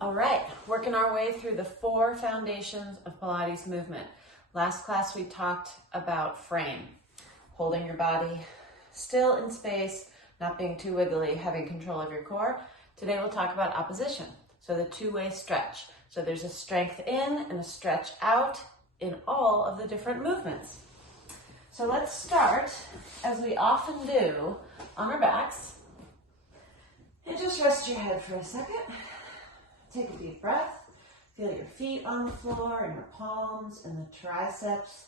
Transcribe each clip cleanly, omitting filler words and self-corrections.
All right, working our way through the 4 foundations of Pilates movement. Last class we talked about frame, holding your body still in space, not being too wiggly, having control of your core. Today we'll talk about opposition, so the two-way stretch. So there's a strength in and a stretch out in all of the different movements. So let's start, as we often do, on our backs. And just rest your head for a second. Take a deep breath. Feel your feet on the floor and your palms and the triceps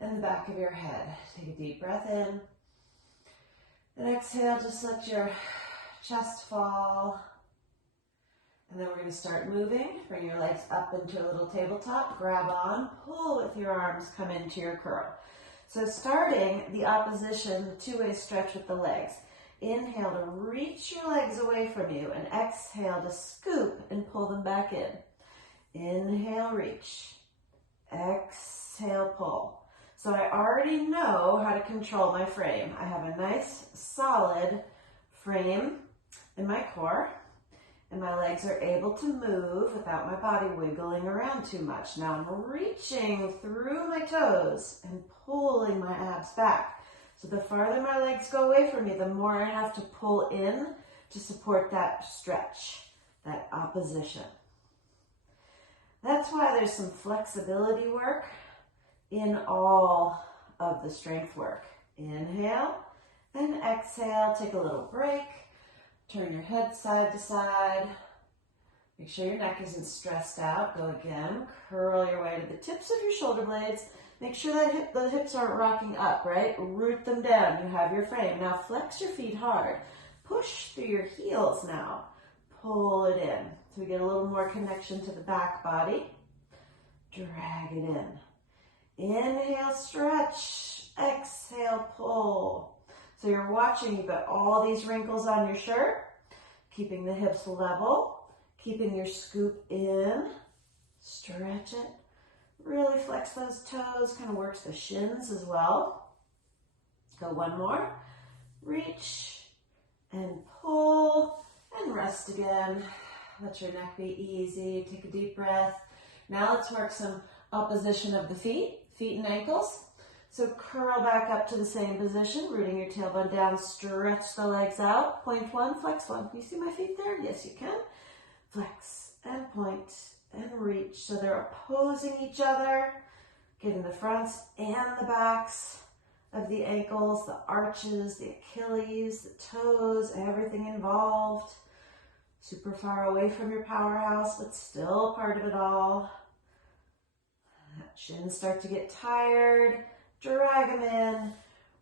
and the back of your head. Take a deep breath in. And exhale, just let your chest fall. And then we're going to start moving. Bring your legs up into a little tabletop. Grab on, pull with your arms, come into your curl. So starting the opposition, the two-way stretch with the legs. Inhale to reach your legs away from you and exhale to scoop and pull them back in. Inhale, reach. Exhale, pull. So I already know how to control my frame. I have a nice solid frame in my core and my legs are able to move without my body wiggling around too much. Now I'm reaching through my toes and pulling my abs back. So the farther my legs go away from me, the more I have to pull in to support that stretch, that opposition. That's why there's some flexibility work in all of the strength work. Inhale and exhale, take a little break. Turn your head side to side. Make sure your neck isn't stressed out. Go again, curl your way to the tips of your shoulder blades. Make sure that the hips aren't rocking up, right? Root them down. You have your frame. Now flex your feet hard. Push through your heels now. Pull it in. So we get a little more connection to the back body. Drag it in. Inhale, stretch. Exhale, pull. So you're watching, you've got all these wrinkles on your shirt. Keeping the hips level. Keeping your scoop in. Stretch it. Really flex those toes, kind of works the shins as well. Go one more. Reach and pull and rest again. Let your neck be easy. Take a deep breath. Now let's work some opposition of the feet and ankles. So curl back up to the same position, rooting your tailbone down, stretch the legs out. Point one, flex one. Can you see my feet there? Yes, you can. Flex and point and reach. So they're opposing each other, getting the fronts and the backs of the ankles, the arches, the Achilles, the toes, everything involved. Super far away from your powerhouse, but still part of it all. Shins start to get tired. Drag them in.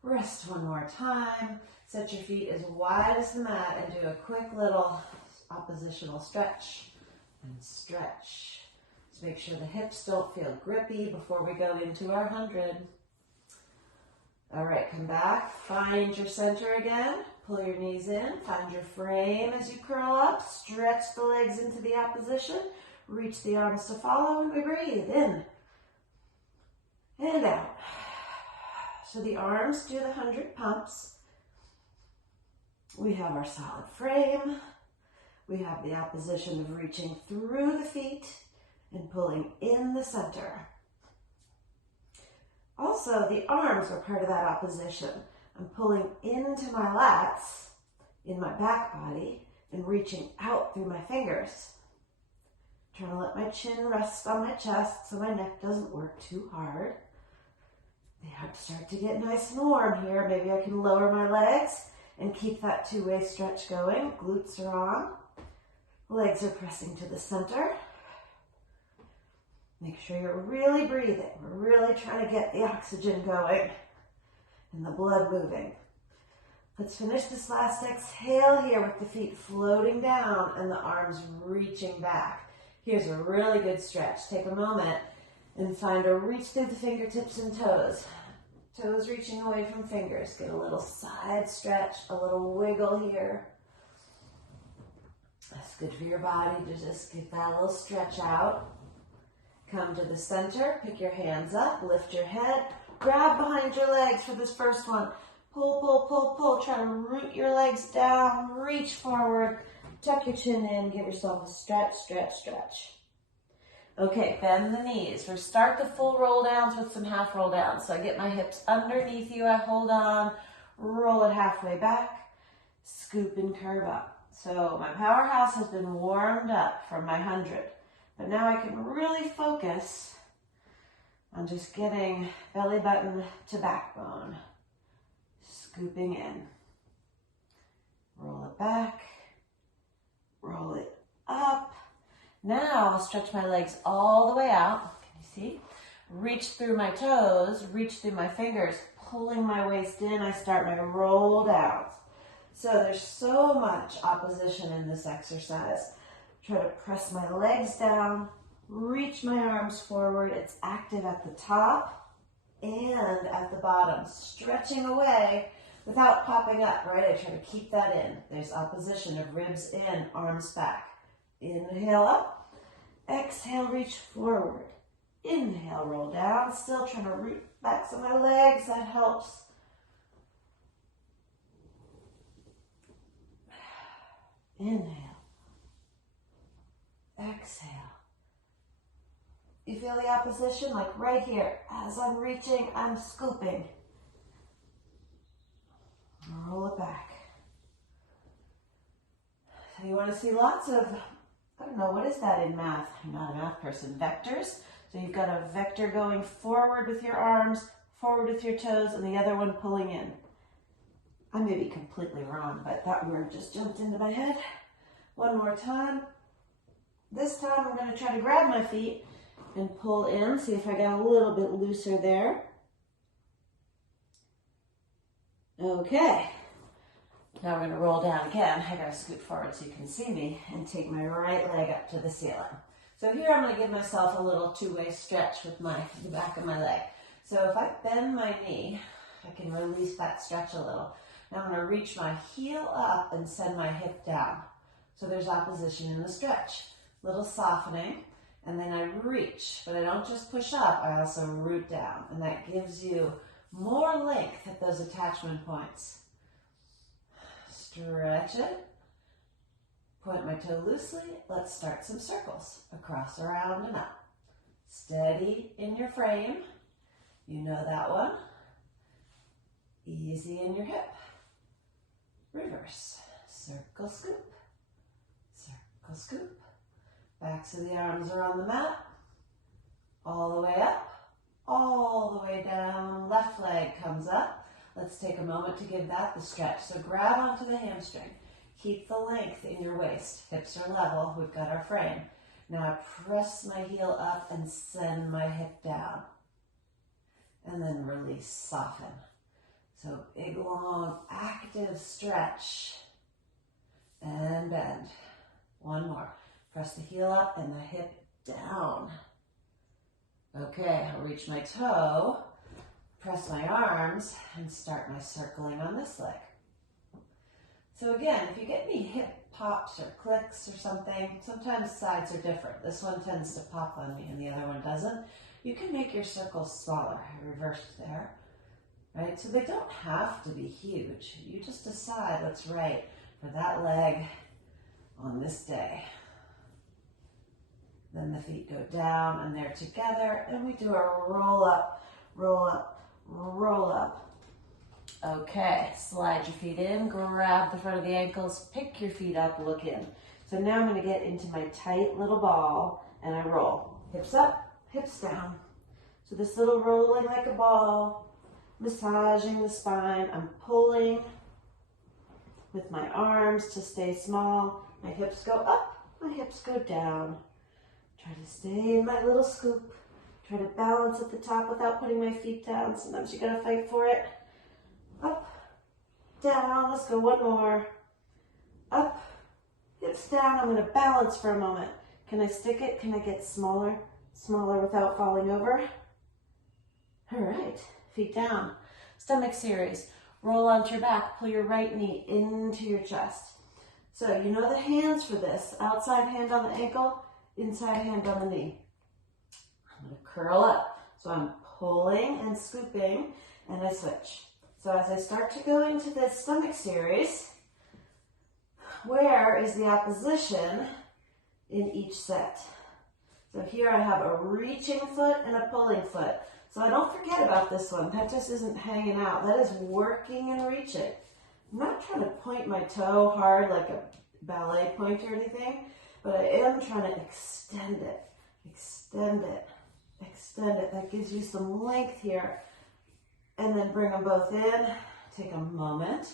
Rest one more time. Set your feet as wide as the mat and do a quick little oppositional stretch. And stretch. Just make sure the hips don't feel grippy before we go into our 100. All right, come back. Find your center again. Pull your knees in. Find your frame as you curl up. Stretch the legs into the opposition. Reach the arms to follow and we breathe in and out. So the arms do the 100 pumps. We have our solid frame. We have the opposition of reaching through the feet and pulling in the center. Also, the arms are part of that opposition. I'm pulling into my lats in my back body and reaching out through my fingers. Trying to let my chin rest on my chest so my neck doesn't work too hard. They have to start to get nice and warm here. Maybe I can lower my legs and keep that two-way stretch going. Glutes are on. Legs are pressing to the center. Make sure you're really breathing. We're really trying to get the oxygen going and the blood moving. Let's finish this last exhale here with the feet floating down and the arms reaching back. Here's a really good stretch. Take a moment and find a reach through the fingertips and toes. Toes reaching away from fingers. Get a little side stretch, a little wiggle here. That's good for your body to just get that little stretch out. Come to the center, pick your hands up, lift your head, grab behind your legs for this first one. Pull, pull, pull, pull. Try to root your legs down, reach forward, Tuck your chin in, give yourself a stretch, stretch, stretch. Okay, bend the knees. We start the full roll downs with some half roll downs. So I get my hips underneath you, I hold on, roll it halfway back, scoop and curve up. So my powerhouse has been warmed up from my 100, but now I can really focus on just getting belly button to backbone, scooping in. Roll it back, roll it up. Now I'll stretch my legs all the way out. Can you see? Reach through my toes, reach through my fingers, pulling my waist in. I start my roll down. So there's so much opposition in this exercise. Try to press my legs down, reach my arms forward. It's active at the top and at the bottom, stretching away without popping up, right? I try to keep that in. There's opposition of ribs in, arms back. Inhale up, exhale, reach forward. Inhale, roll down, still trying to root back some of my legs, that helps. Inhale, exhale. You feel the opposition? Like right here, as I'm reaching, I'm scooping. Roll it back. So you want to see lots of, I don't know, what is that in math? I'm not a math person. Vectors. So you've got a vector going forward with your arms, forward with your toes, and the other one pulling in. I may be completely wrong, but that word just jumped into my head. One more time. This time I'm going to try to grab my feet and pull in. See if I get a little bit looser there. Okay. Now we're going to roll down again. I got to scoot forward so you can see me and take my right leg up to the ceiling. So here I'm going to give myself a little two-way stretch with the back of my leg. So if I bend my knee, I can release that stretch a little. Now I'm going to reach my heel up and send my hip down. So there's opposition in the stretch. Little softening, and then I reach, but I don't just push up, I also root down, and that gives you more length at those attachment points. Stretch it, point my toe loosely, let's start some circles, across, around, and up. Steady in your frame, you know that one. Easy in your hip. Reverse, circle, scoop, circle, scoop. Backs of the arms are on the mat, all the way up, all the way down, left leg comes up. Let's take a moment to give that the stretch. So grab onto the hamstring, keep the length in your waist, hips are level, we've got our frame. Now I press my heel up and send my hip down, and then release, soften. So big, long, active stretch, and bend. One more. Press the heel up and the hip down. Okay, I'll reach my toe, press my arms, and start my circling on this leg. So again, if you get any hip pops or clicks or something, sometimes sides are different. This one tends to pop on me and the other one doesn't. You can make your circles smaller. I reversed there, right? So they don't have to be huge. You just decide what's right for that leg on this day. Then the feet go down and they're together, and we do a roll up, roll up, roll up. Okay, slide your feet in, grab the front of the ankles, pick your feet up, look in. So now I'm going to get into my tight little ball, and I roll. Hips up, hips down. So this little rolling like a ball, massaging the spine. I'm pulling with my arms to stay small. My hips go up, my hips go down. Try to stay in my little scoop. Try to balance at the top without putting my feet down. Sometimes you gotta fight for it. Up, down, let's go one more. Up, hips down, I'm gonna balance for a moment. Can I stick it? Can I get smaller? Smaller without falling over? All right, feet down. Stomach series. Roll onto your back, pull your right knee into your chest. So you know the hands for this. Outside hand on the ankle, inside hand on the knee. I'm going to curl up. So I'm pulling and scooping, and I switch. So as I start to go into this stomach series, where is the opposition in each set? So here I have a reaching foot and a pulling foot. So I don't forget about this one. That just isn't hanging out. That is working and reaching. I'm not trying to point my toe hard like a ballet point or anything, but I am trying to extend it, extend it, extend it. That gives you some length here. And then bring them both in. Take a moment.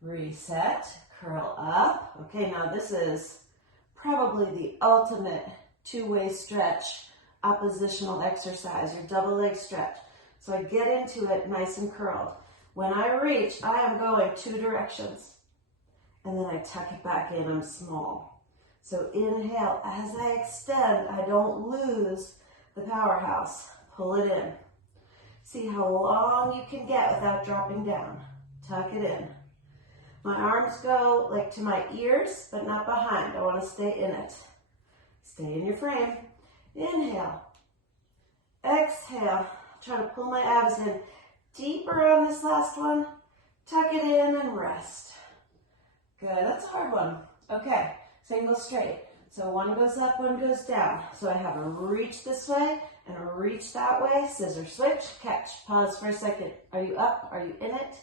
Reset. Curl up. Okay, now this is probably the ultimate two-way stretch oppositional exercise, your double leg stretch. So I get into it nice and curled. When I reach, I am going two directions. And then I tuck it back in, I'm small. So inhale, as I extend, I don't lose the powerhouse. Pull it in. See how long you can get without dropping down. Tuck it in. My arms go like to my ears, but not behind. I want to stay in it. Stay in your frame. Inhale. Exhale. Try to pull my abs in. Deeper on this last one. Tuck it in and rest. Good. That's a hard one. Okay. Same goes straight. So one goes up, one goes down. So I have a reach this way and a reach that way. Scissor switch, catch. Pause for a second. Are you up? Are you in it?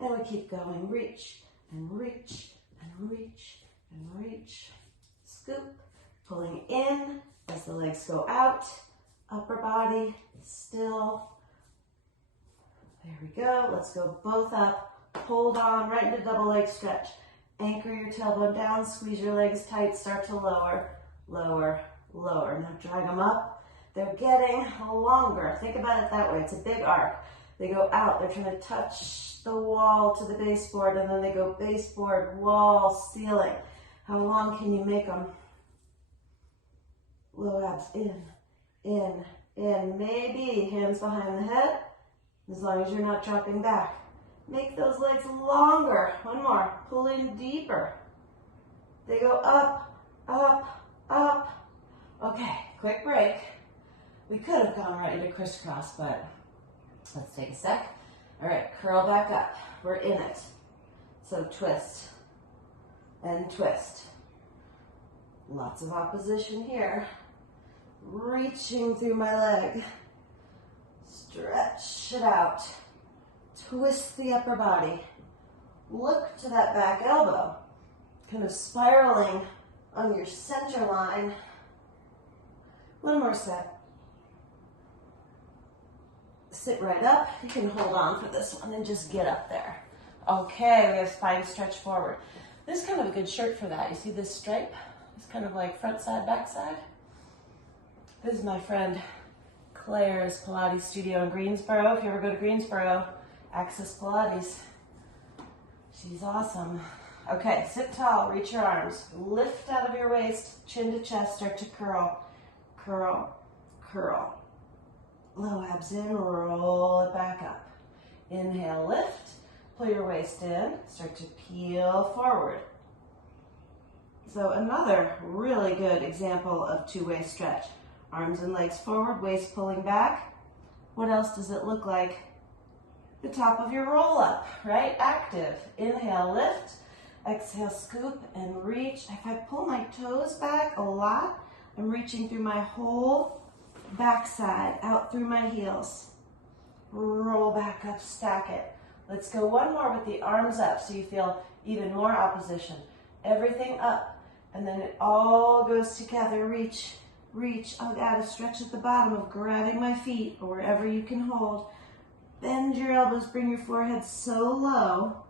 And we keep going. Reach and reach and reach and reach. Scoop. Pulling in as the legs go out. Upper body still. There we go. Let's go both up. Hold on right into double leg stretch. Anchor your tailbone down. Squeeze your legs tight. Start to lower, lower, lower. Now drag them up. They're getting longer. Think about it that way. It's a big arc. They go out. They're trying to touch the wall to the baseboard, and then they go baseboard, wall, ceiling. How long can you make them? Low abs in, in, in. Maybe hands behind the head, as long as you're not dropping back. Make those legs longer. One more. Pull in deeper. They go up, up, up. Okay, quick break. We could have gone right into crisscross, but let's take a sec. All right, curl back up. We're in it. So twist and twist. Lots of opposition here. Reaching through my leg. Stretch it out. Twist the upper body. Look to that back elbow. Kind of spiraling on your center line. One more set. Sit right up. You can hold on for this one and just get up there. Okay, we have spine stretch forward. This is kind of a good shirt for that. You see this stripe? It's kind of like front side, back side. This is my friend Claire's Pilates studio in Greensboro. If you ever go to Greensboro, Access Pilates. She's awesome. Okay, sit tall, reach your arms. Lift out of your waist, chin to chest, start to curl, curl, curl. Low abs in, roll it back up. Inhale, lift, pull your waist in, start to peel forward. So another really good example of two-way stretch. Arms and legs forward, waist pulling back. What else does it look like? The top of your roll up, right? Active. Inhale, lift. Exhale, scoop and reach. If I pull my toes back a lot, I'm reaching through my whole backside, out through my heels. Roll back up, stack it. Let's go one more with the arms up so you feel even more opposition. Everything up, and then it all goes together. Reach, reach. I'll add a stretch at the bottom of grabbing my feet or wherever you can hold. Bend your elbows, bring your forehead so low.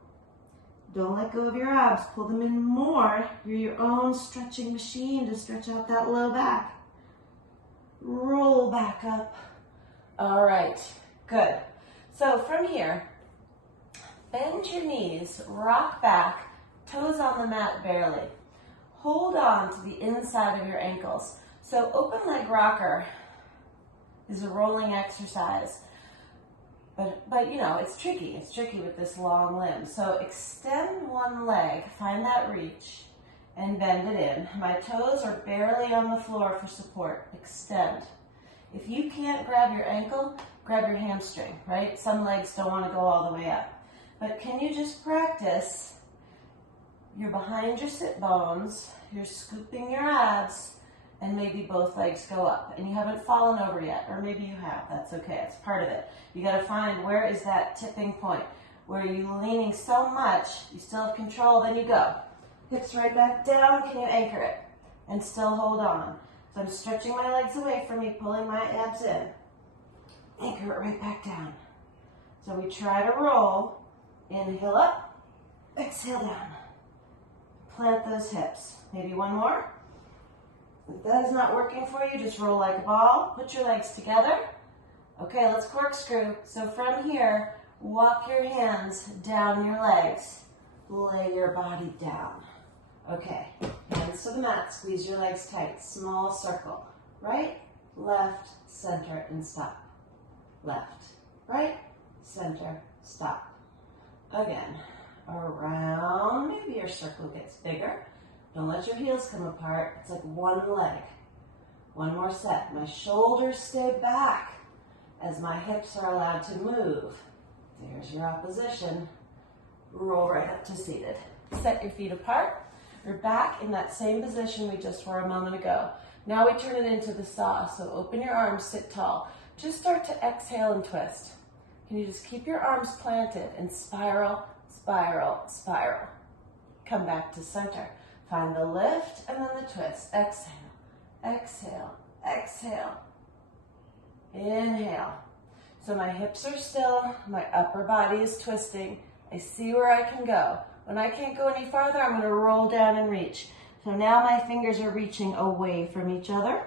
Don't let go of your abs. Pull them in more. You're your own stretching machine to stretch out that low back. Roll back up. All right, good. So from here, bend your knees, rock back, toes on the mat barely. Hold on to the inside of your ankles. So open leg rocker is a rolling exercise. But you know, it's tricky. It's tricky with this long limb. So extend one leg, find that reach, and bend it in. My toes are barely on the floor for support. Extend. If you can't grab your ankle, grab your hamstring, right? Some legs don't want to go all the way up. But can you just practice You're behind your sit bones, you're scooping your abs, and maybe both legs go up. And you haven't fallen over yet, or maybe you have, that's okay, it's part of it. You gotta find where is that tipping point, where you're leaning so much, you still have control, then you go. Hips right back down, can you anchor it? And still hold on. So I'm stretching my legs away from me, pulling my abs in. Anchor it right back down. So we try to roll, inhale up, exhale down. Plant those hips. Maybe one more. If that is not working for you, just roll like a ball. Put your legs together. Okay, let's corkscrew. So from here, walk your hands down your legs. Lay your body down. Okay, hands to the mat. Squeeze your legs tight. Small circle. Right, left, center, and stop. Left, right, center, stop. Again. Around, maybe your circle gets bigger. Don't let your heels come apart. It's like one leg. One more set. My shoulders stay back as my hips are allowed to move. There's your opposition. Roll right up to seated. Set your feet apart. You're back in that same position we just were a moment ago. Now we turn it into the saw. So open your arms, sit tall. Just start to exhale and twist. Can you just keep your arms planted and spiral, spiral, spiral. Come back to center. Find the lift and then the twist. Exhale, exhale, exhale. Inhale. So my hips are still, my upper body is twisting. I see where I can go. When I can't go any farther, I'm going to roll down and reach. So now my fingers are reaching away from each other.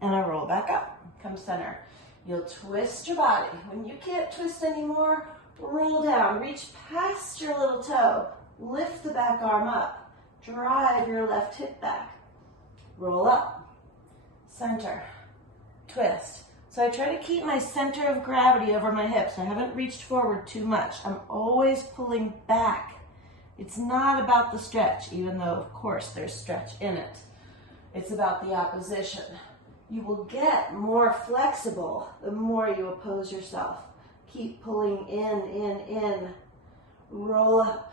And I roll back up. Come center. You'll twist your body. When you can't twist anymore, roll down. Reach past your little toe. Lift the back arm up. Drive your left hip back. Roll up. Center. Twist. So I try to keep my center of gravity over my hips. I haven't reached forward too much. I'm always pulling back. It's not about the stretch, even though, of course, there's stretch in it. It's about the opposition. You will get more flexible the more you oppose yourself. Keep pulling in. Roll up.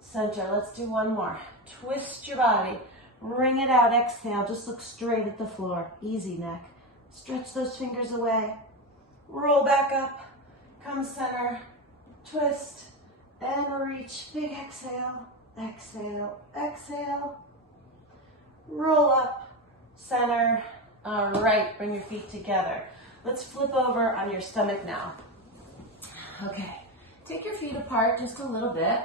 Center. Let's do one more. Twist your body. Bring it out. Exhale. Just look straight at the floor. Easy, neck. Stretch those fingers away. Roll back up. Come center. Twist. And reach. Big exhale. Exhale. Exhale. Roll up. Center. All right. Bring your feet together. Let's flip over on your stomach now. Okay. Take your feet apart just a little bit.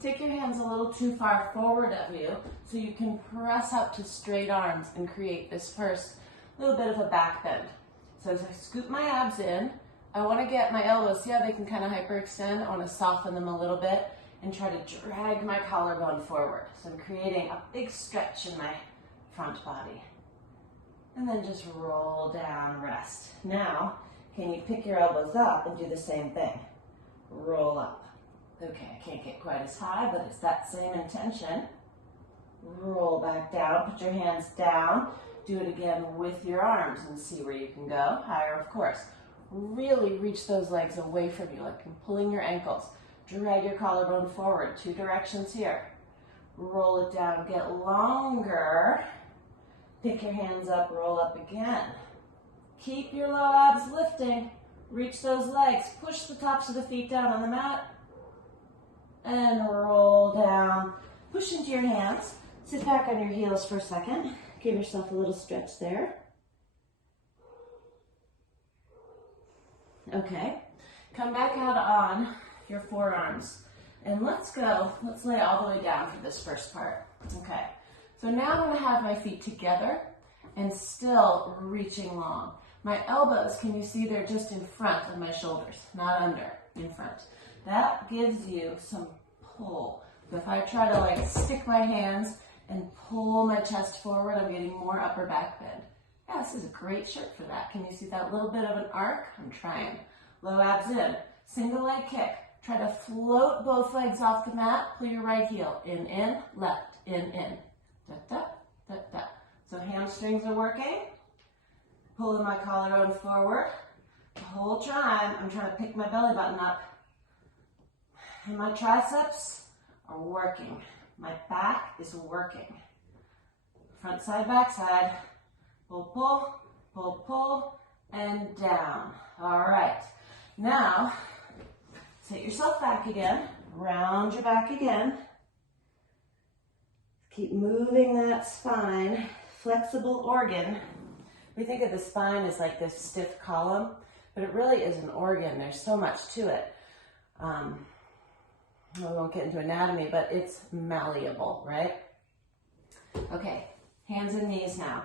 Take your hands a little too far forward of you so you can press up to straight arms and create this first little bit of a back bend. So as I scoop my abs in, I want to get my elbows, see how they can kind of hyperextend? I want to soften them a little bit and try to drag my collarbone forward. So I'm creating a big stretch in my front body. And then just roll down, rest. Now, can you pick your elbows up and do the same thing? Roll up. Okay, I can't get quite as high, but it's that same intention. Roll back down, put your hands down. Do it again with your arms and see where you can go. Higher, of course. Really reach those legs away from you, like you're pulling your ankles. Drag your collarbone forward, 2 directions here. Roll it down, get longer. Pick your hands up, roll up again. Keep your low abs lifting. Reach those legs. Push the tops of the feet down on the mat. And roll down. Push into your hands. Sit back on your heels for a second. Give yourself a little stretch there. Okay. Come back out on your forearms. And let's go. Let's lay all the way down for this first part. Okay. So now I'm going to have my feet together and still reaching long. My elbows, can you see they're just in front of my shoulders, not under, in front. That gives you some pull. So if I try to like stick my hands and pull my chest forward, I'm getting more upper back bend. Yeah, this is a great shirt for that. Can you see that little bit of an arc? I'm trying. Low abs in. Single leg kick. Try to float both legs off the mat. Pull your right heel. In, left, in. Da, da, da, da. So hamstrings are working. Pulling my collarbone forward. The whole time, I'm trying to pick my belly button up. And my triceps are working. My back is working. Front side, back side. Pull, pull, pull, pull, and down. All right. Now, sit yourself back again. Round your back again. Keep moving that spine. Flexible organ. We think of the spine as like this stiff column, but it really is an organ. There's so much to it. We won't get into anatomy, but it's malleable, right? Okay, hands and knees now.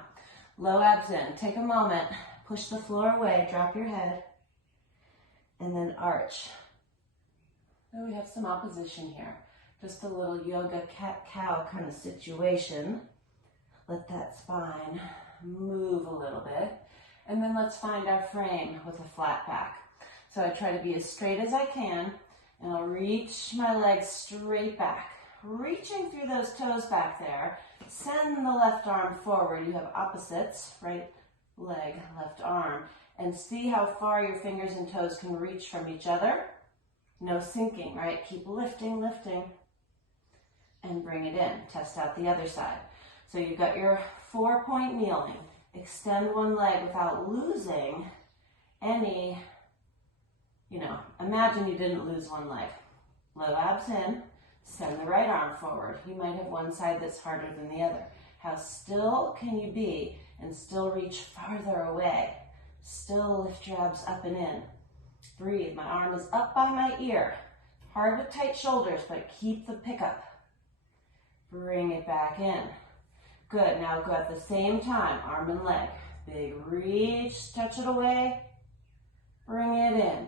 Low abs in. Take a moment. Push the floor away. Drop your head. And then arch. Now we have some opposition here. Just a little yoga cat-cow kind of situation. Let that spine move a little bit. And then let's find our frame with a flat back. So I try to be as straight as I can, and I'll reach my legs straight back. Reaching through those toes back there. Send the left arm forward. You have opposites, right leg, left arm. And see how far your fingers and toes can reach from each other. No sinking, right? Keep lifting, lifting. And bring it in. Test out the other side. So you've got your 4-point kneeling. Extend one leg without losing any, imagine you didn't lose one leg. Low abs in. Send the right arm forward. You might have one side that's harder than the other. How still can you be and still reach farther away? Still lift your abs up and in. Breathe. My arm is up by my ear. Hard with tight shoulders, but keep the pickup. Bring it back in. Good. Now go at the same time, arm and leg. Big reach, stretch it away. Bring it in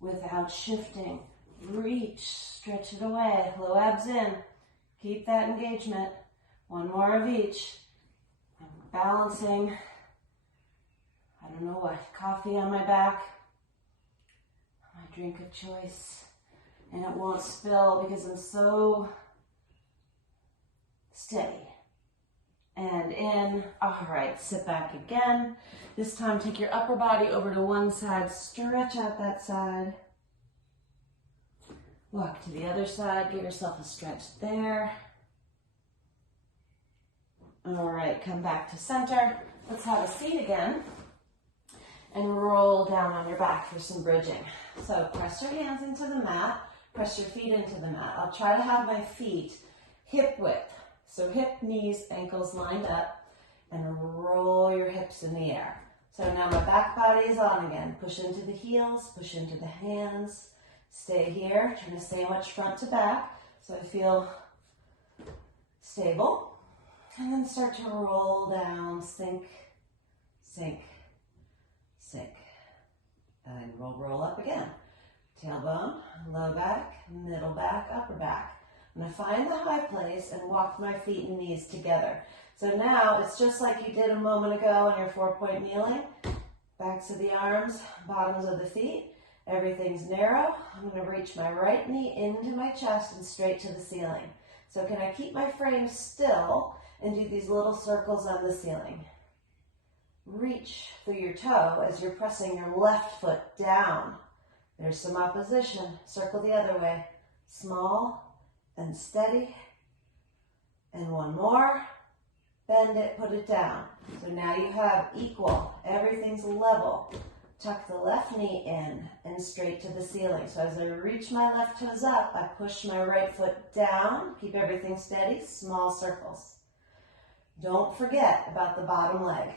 without shifting. Reach, stretch it away. Low abs in. Keep that engagement. One more of each. I'm balancing. I don't know what, coffee on my back. My drink of choice. And it won't spill because I'm so steady. And in. All right, sit back again. This time take your upper body over to one side. Stretch out that side. Walk to the other side. Give yourself a stretch there. All right, come back to center. Let's have a seat again. And roll down on your back for some bridging. So press your hands into the mat. Press your feet into the mat. I'll try to have my feet hip width. So hip, knees, ankles lined up, and roll your hips in the air. So now my back body is on again. Push into the heels, push into the hands. Stay here, trying to sandwich front to back so I feel stable. And then start to roll down, sink, sink, sink. And roll up again. Tailbone, low back, middle back, upper back. I'm going to find the high place and walk my feet and knees together. So now it's just like you did a moment ago in your 4-point kneeling. Backs of the arms, bottoms of the feet. Everything's narrow. I'm going to reach my right knee into my chest and straight to the ceiling. So can I keep my frame still and do these little circles on the ceiling? Reach through your toe as you're pressing your left foot down. There's some opposition. Circle the other way. Small and steady. And one more. Bend it, put it down. So now you have equal. Everything's level. Tuck the left knee in and straight to the ceiling. So as I reach my left toes up, I push my right foot down. Keep everything steady. Small circles. Don't forget about the bottom leg.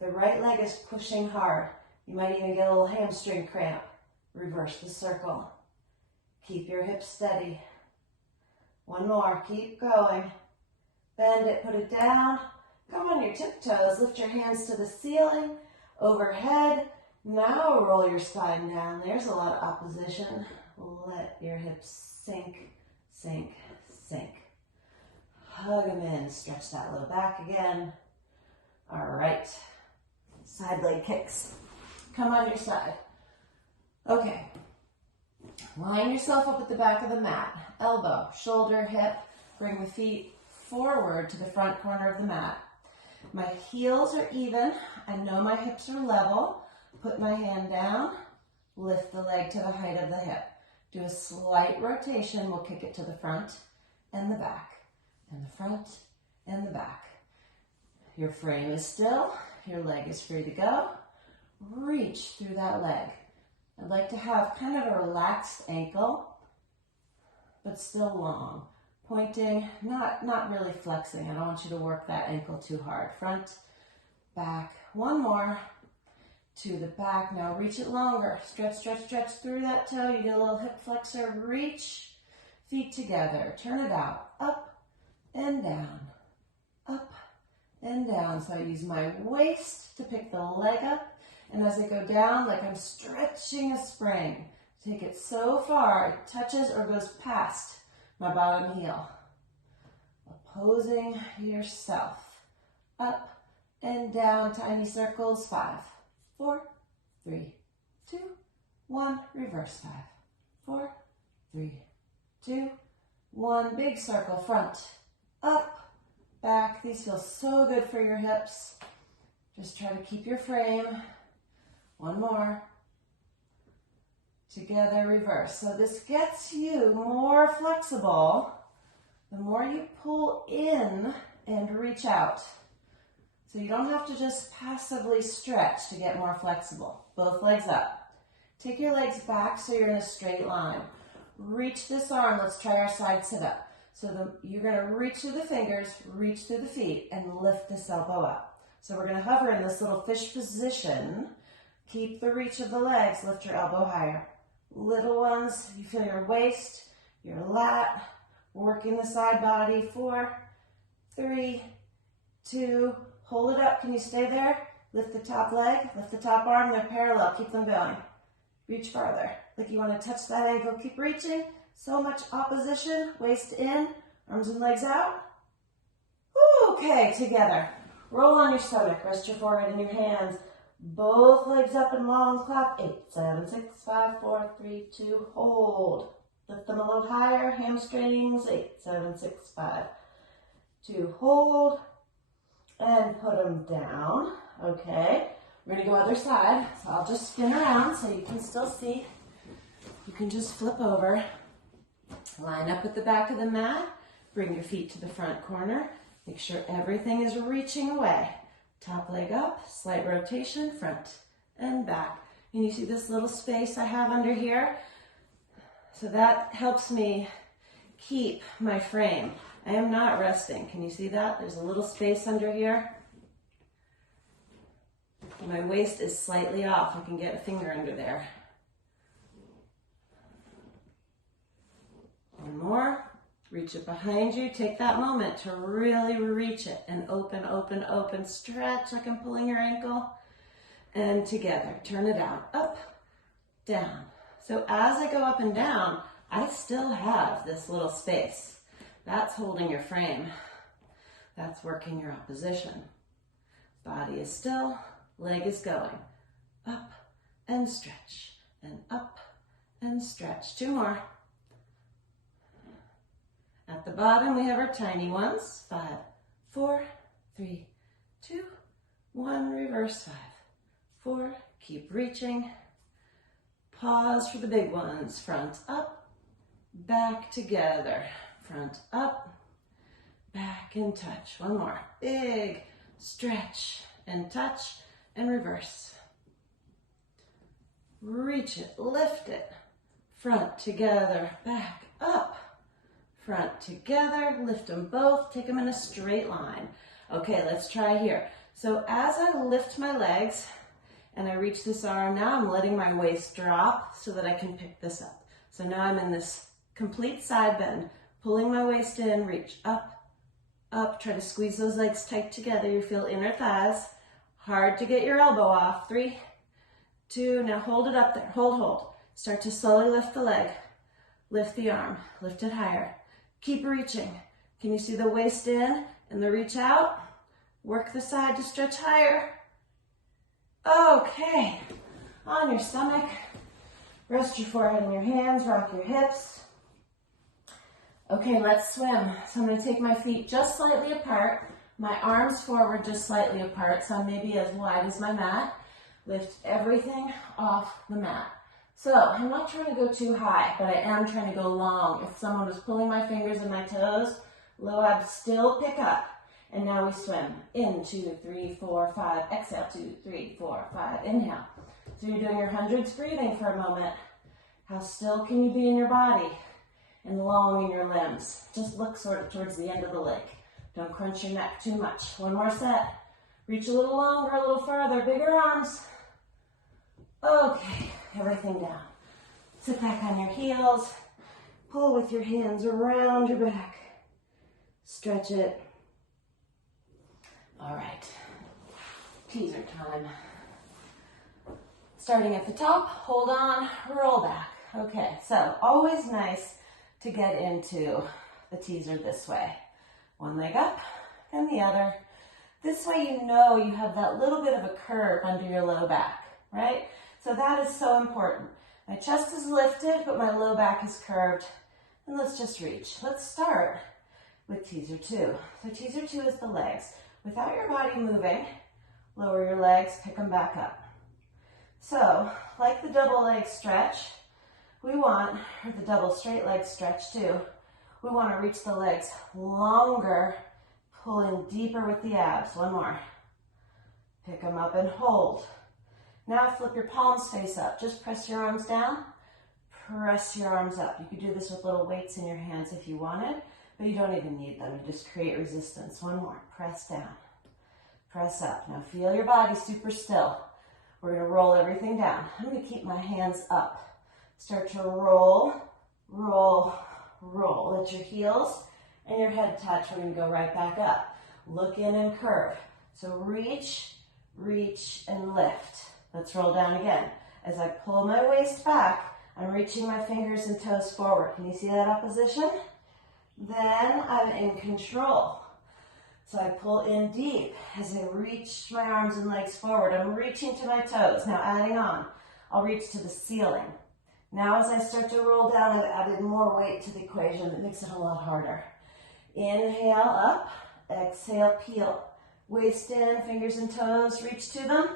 The right leg is pushing hard. You might even get a little hamstring cramp. Reverse the circle. Keep your hips steady. One more. Keep going. Bend it, put it down. Come on your tiptoes. Lift your hands to the ceiling. Overhead. Now roll your spine down. There's a lot of opposition. Let your hips sink, sink, sink. Hug them in. Stretch that low back again. All right. Side leg kicks. Come on your side. Okay. Line yourself up at the back of the mat. Elbow, shoulder, hip. Bring the feet forward to the front corner of the mat. My heels are even. I know my hips are level. Put my hand down. Lift the leg to the height of the hip. Do a slight rotation. We'll kick it to the front. and the back, and the front and the back. Your frame is still, your leg is free to go. Reach through that leg. I'd like to have kind of a relaxed ankle, but still long. Pointing, not really flexing. I don't want you to work that ankle too hard. Front, back, one more. To the back, now reach it longer. Stretch, stretch, stretch through that toe. You get a little hip flexor, reach. Feet together, turn it out. Up and down, up and down. So I use my waist to pick the leg up. And as I go down, like I'm stretching a spring. Take it so far, it touches or goes past my bottom heel. Opposing yourself. Up and down, tiny circles. 5, 4, 3, 2, 1. Reverse 5, 4, 3, 2, 1. Big circle, front, up, back. These feel so good for your hips. Just try to keep your frame. One more. Together, reverse. So this gets you more flexible the more you pull in and reach out. So you don't have to just passively stretch to get more flexible. Both legs up. Take your legs back so you're in a straight line. Reach this arm. Let's try our side sit up. So you're going to reach through the fingers, reach through the feet, and lift this elbow up. So we're going to hover in this little fish position. Keep the reach of the legs. Lift your elbow higher. Little ones, you feel your waist, your lat, working the side body. 4, 3, 2, hold it up. Can you stay there? Lift the top leg, lift the top arm. They're parallel. Keep them going. Reach farther. Like you want to touch that ankle. Keep reaching. So much opposition. Waist in, arms and legs out. Okay, together. Roll on your stomach. Rest your forehead in your hands. Both legs up and long. Clap. 8, 7, 6, 5, 4, 3, 2. Hold. Lift them a little higher. Hamstrings. 8, 7, 6, 5, 2. Hold. And put them down. Okay. We're going to go other side. So I'll just spin around so you can still see. You can just flip over. Line up at the back of the mat. Bring your feet to the front corner. Make sure everything is reaching away. Top leg up, slight rotation, front and back. And you see this little space I have under here? So that helps me keep my frame. I am not resting. Can you see that? There's a little space under here. My waist is slightly off. I can get a finger under there. One more. Reach it behind you. Take that moment to really reach it and open, open, open. Stretch like I'm pulling your ankle. And together. Turn it out. Up, down. So as I go up and down, I still have this little space. That's holding your frame. That's working your opposition. Body is still. Leg is going. Up and stretch. And up and stretch. 2 more. At the bottom, we have our tiny ones. 5, 4, 3, 2, 1. Reverse 5, 4. Keep reaching. Pause for the big ones. Front up, back together. Front up, back and touch. One more. Big stretch and touch and reverse. Reach it, lift it. Front together, back up. Front together, lift them both, take them in a straight line. Okay, let's try here. So as I lift my legs and I reach this arm, now I'm letting my waist drop so that I can pick this up. So now I'm in this complete side bend, pulling my waist in, reach up, up, try to squeeze those legs tight together. You feel inner thighs. Hard to get your elbow off. 3, 2, now hold it up there, hold. Start to slowly lift the leg, lift the arm, lift it higher. Keep reaching. Can you see the waist in and the reach out? Work the side to stretch higher. Okay, on your stomach. Rest your forehead in your hands, rock your hips. Okay, let's swim. So I'm going to take my feet just slightly apart, my arms forward just slightly apart, so I'm maybe as wide as my mat. Lift everything off the mat. So I'm not trying to go too high, but I am trying to go long. If someone was pulling my fingers and my toes, low abs still pick up. And now we swim. In, 2, 3, 4, 5. Exhale, 2, 3, 4, 5. Inhale. So you're doing your hundreds breathing for a moment. How still can you be in your body and long in your limbs? Just look sort of towards the end of the lake. Don't crunch your neck too much. One more set. Reach a little longer, a little farther. Bigger arms. Okay, everything down. Sit back on your heels. Pull with your hands around your back. Stretch it. All right, teaser time. Starting at the top, hold on, roll back. Okay, so always nice to get into the teaser this way. One leg up and the other. This way you know you have that little bit of a curve under your low back, right? So that is so important. My chest is lifted, but my low back is curved. And let's just reach. Let's start with teaser 2. So teaser 2 is the legs. Without your body moving, lower your legs, pick them back up. So, like the double leg stretch, we want, or the double straight leg stretch too, we want to reach the legs longer, pulling deeper with the abs. One more. Pick them up and hold. Now flip your palms face up. Just press your arms down, press your arms up. You could do this with little weights in your hands if you wanted, but you don't even need them. You just create resistance. One more. Press down. Press up. Now feel your body super still. We're going to roll everything down. I'm going to keep my hands up. Start to roll, roll, roll. Let your heels and your head touch. We're going to go right back up. Look in and curve. So reach, reach, and lift. Let's roll down again. As I pull my waist back, I'm reaching my fingers and toes forward. Can you see that opposition? Then I'm in control. So I pull in deep as I reach my arms and legs forward. I'm reaching to my toes. Now adding on, I'll reach to the ceiling. Now as I start to roll down, I've added more weight to the equation. That makes it a lot harder. Inhale up, exhale, peel. Waist in, fingers and toes, reach to them.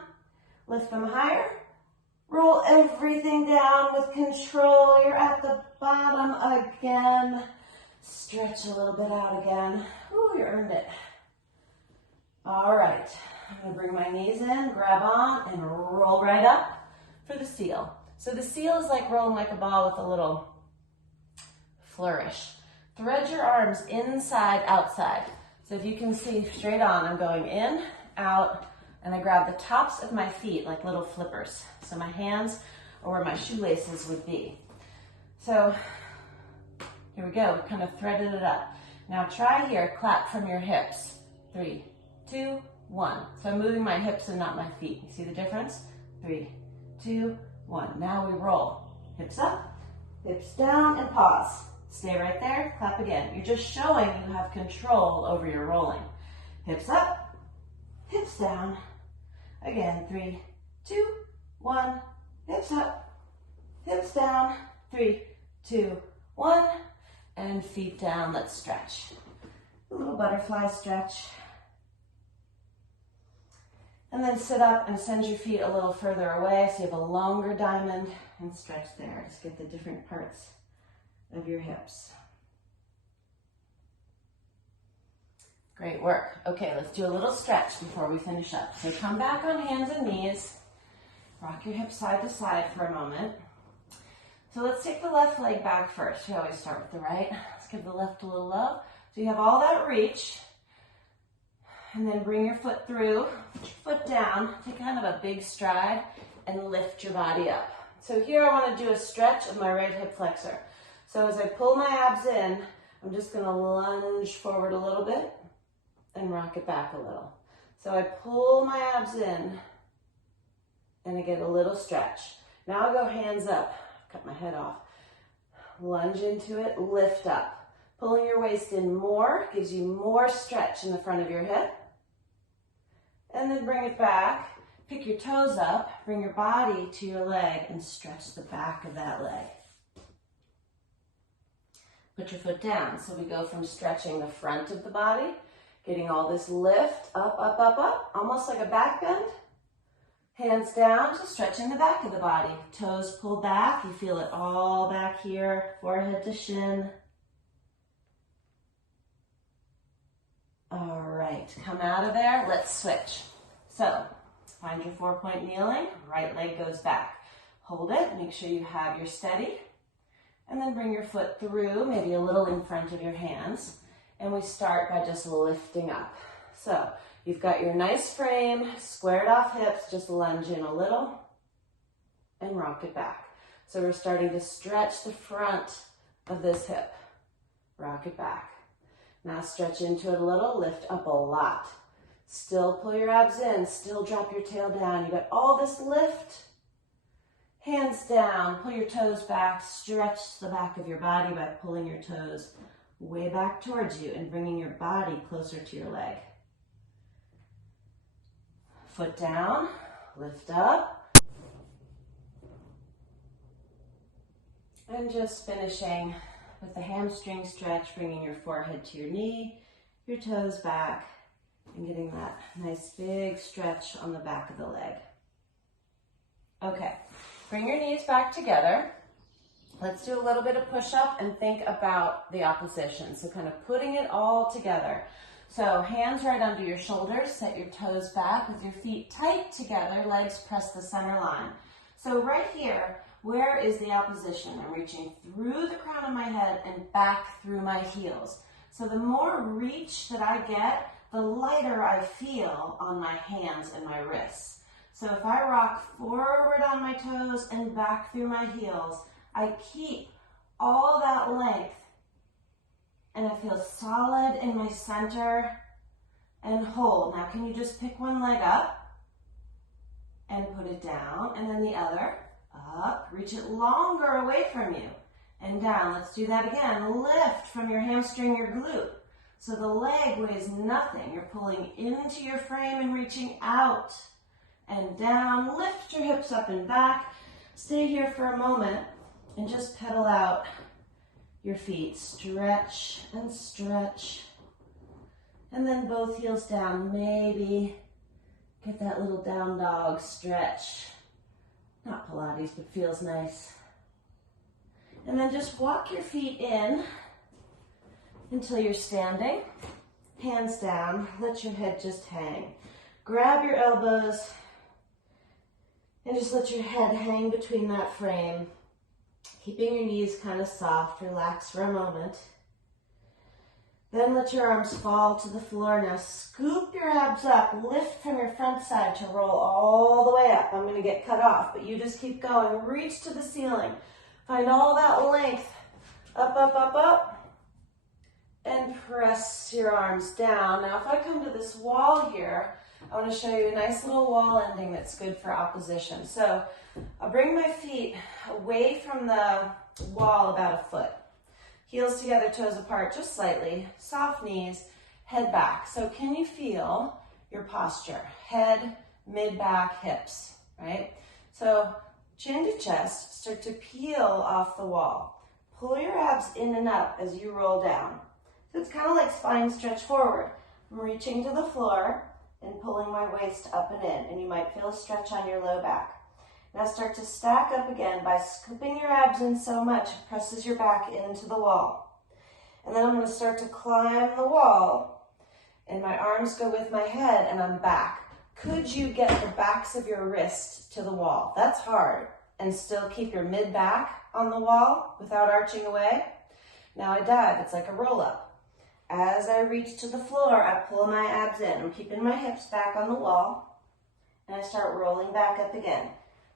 Lift them higher. Roll everything down with control. You're at the bottom again. Stretch a little bit out again. Ooh, you earned it. All right, I'm gonna bring my knees in, grab on, and roll right up for the seal. So the seal is like rolling like a ball with a little flourish. Thread your arms inside, outside. So if you can see straight on, I'm going in, out, and I grab the tops of my feet like little flippers. So my hands are where my shoelaces would be. So here we go, kind of threaded it up. Now try here, clap from your hips. 3, 2, 1. So I'm moving my hips and not my feet. You see the difference? 3, 2, 1. Now we roll. Hips up, hips down, and pause. Stay right there, clap again. You're just showing you have control over your rolling. Hips up, hips down. Again, 3, 2, 1. Hips up, hips down. 3, 2, 1. And feet down, let's stretch. A little butterfly stretch. And then sit up and send your feet a little further away so you have a longer diamond and stretch there. Just get the different parts of your hips. Great work. Okay, let's do a little stretch before we finish up. So come back on hands and knees. Rock your hips side to side for a moment. So let's take the left leg back first. We always start with the right. Let's give the left a little love. So you have all that reach. And then bring your foot through, put your foot down, take kind of a big stride, and lift your body up. So here I want to do a stretch of my right hip flexor. So as I pull my abs in, I'm just going to lunge forward a little bit and rock it back a little. So I pull my abs in, and I get a little stretch. Now I go hands up, cut my head off, lunge into it, lift up. Pulling your waist in more gives you more stretch in the front of your hip. And then bring it back, pick your toes up, bring your body to your leg and stretch the back of that leg. Put your foot down. So we go from stretching the front of the body, getting all this lift, up, up, up, up, almost like a back bend. Hands down, just stretching the back of the body. Toes pulled back, you feel it all back here, forehead to shin. All right, come out of there, let's switch. So, find your 4-point kneeling, right leg goes back. Hold it, make sure you have your steady, and then bring your foot through, maybe a little in front of your hands, and we start by just lifting up. So, you've got your nice frame, squared off hips, just lunge in a little, and rock it back. So we're starting to stretch the front of this hip. Rock it back. Now stretch into it a little, lift up a lot. Still pull your abs in, still drop your tail down. You got all this lift. Hands down, pull your toes back, stretch the back of your body by pulling your toes way back towards you and bringing your body closer to your leg. Foot down, lift up. And just finishing with the hamstring stretch, bringing your forehead to your knee, your toes back, and getting that nice big stretch on the back of the leg. Okay, bring your knees back together. Let's do a little bit of push-up and think about the opposition. So kind of putting it all together. So hands right under your shoulders, set your toes back with your feet tight together, legs press the center line. So right here, where is the opposition? I'm reaching through the crown of my head and back through my heels. So the more reach that I get, the lighter I feel on my hands and my wrists. So if I rock forward on my toes and back through my heels, I keep all that length and I feel solid in my center and hold. Now can you just pick one leg up and put it down, and then the other up, reach it longer away from you and down. Let's do that again. Lift from your hamstring, your glute. So the leg weighs nothing. You're pulling into your frame and reaching out and down. Lift your hips up and back. Stay here for a moment and just pedal out your feet. Stretch and stretch. And then both heels down. Maybe get that little down dog stretch. Not Pilates, but feels nice. And then just walk your feet in until you're standing. Hands down, let your head just hang. Grab your elbows and just let your head hang between that frame. Keeping your knees kind of soft, relax for a moment. Then let your arms fall to the floor. Now scoop your abs up, lift from your front side to roll all the way up. I'm going to get cut off, but you just keep going. Reach to the ceiling. Find all that length. Up, up, up, up. And press your arms down. Now if I come to this wall here, I want to show you a nice little wall ending that's good for opposition. So I'll bring my feet away from the wall about a foot. Heels together, toes apart, just slightly. Soft knees, head back. So can you feel your posture? Head, mid-back, hips, right? So chin to chest, start to peel off the wall. Pull your abs in and up as you roll down. So it's kind of like spine stretch forward. I'm reaching to the floor and pulling my waist up and in. And you might feel a stretch on your low back. Now start to stack up again by scooping your abs in so much it presses your back into the wall. And then I'm going to start to climb the wall and my arms go with my head and I'm back. Could you get the backs of your wrists to the wall? That's hard. And still keep your mid back on the wall without arching away. Now I dive. It's like a roll up. As I reach to the floor, I pull my abs in. I'm keeping my hips back on the wall and I start rolling back up again.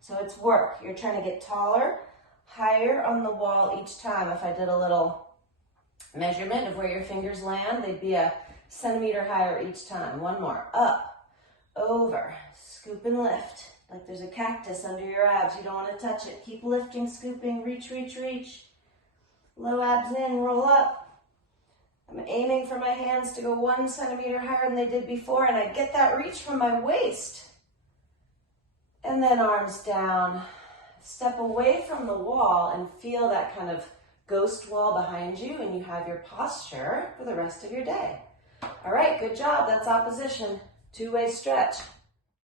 So it's work. You're trying to get taller, higher on the wall each time. If I did a little measurement of where your fingers land, they'd be a centimeter higher each time. One more. Up, over, scoop and lift. Like there's a cactus under your abs. You don't want to touch it. Keep lifting, scooping, reach, reach, reach. Low abs in, roll up. I'm aiming for my hands to go 1 centimeter higher than they did before, and I get that reach from my waist. And then arms down, step away from the wall and feel that kind of ghost wall behind you, and you have your posture for the rest of your day. All right, good job. That's opposition. Two-way stretch.